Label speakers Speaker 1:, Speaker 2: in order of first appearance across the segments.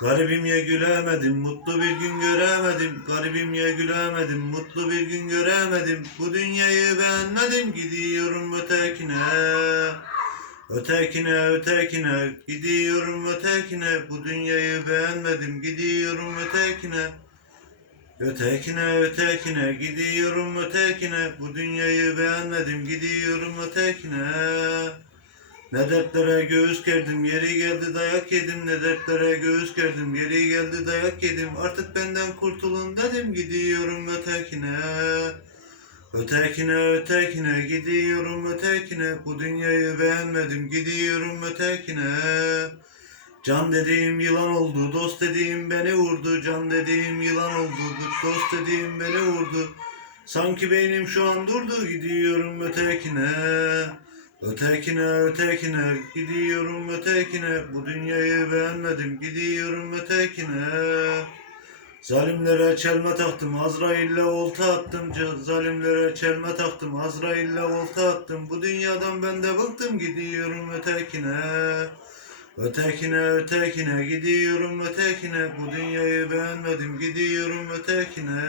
Speaker 1: Garibim ya gülemedim, mutlu bir gün göremedim. Garibim ya gülemedim, mutlu bir gün göremedim. Bu dünyayı beğenmedim, gidiyorum ötekine. Ötekine, ötekine, gidiyorum ötekine. Bu dünyayı beğenmedim, gidiyorum ötekine. Ötekine, ötekine, gidiyorum ötekine. Bu dünyayı beğenmedim, gidiyorum ötekine. Ne dertlere göğüs gerdim, yeri geldi dayak yedim. Ne dertlere göğüs gerdim, yeri geldi dayak yedim. Artık benden kurtulun dedim, gidiyorum ötekine. Ötekine, ötekine, gidiyorum ötekine. Bu dünyayı beğenmedim, gidiyorum ötekine. Can dediğim yılan oldu, dost dediğim beni vurdu. Can dediğim yılan oldu, dost dediğim beni vurdu. Sanki beynim şu an durdu, gidiyorum ötekine. Ötekine, ötekine, gidiyorum ötekine. Bu dünyayı beğenmedim, gidiyorum ötekine. Zalimlere çelme taktım, Azrail'le olta attım. Zalimlere çelme taktım, Azrail'le olta attım. Bu dünyadan ben de bıktım, gidiyorum ötekine. Ötekine, ötekine, gidiyorum ötekine. Bu dünyayı beğenmedim, gidiyorum ötekine.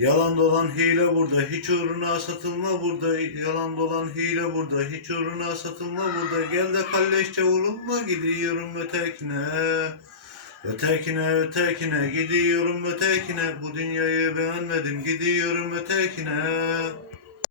Speaker 1: Yalan dolan hile burada, hiç uğruna satılma burada. Yalan dolan hile burada, hiç uğruna satılma burada. Gel de kalleşçe vurulma, gidiyorum ötekine. Ötekine, ötekine, gidiyorum ötekine. Bu dünyayı beğenmedim, gidiyorum ötekine.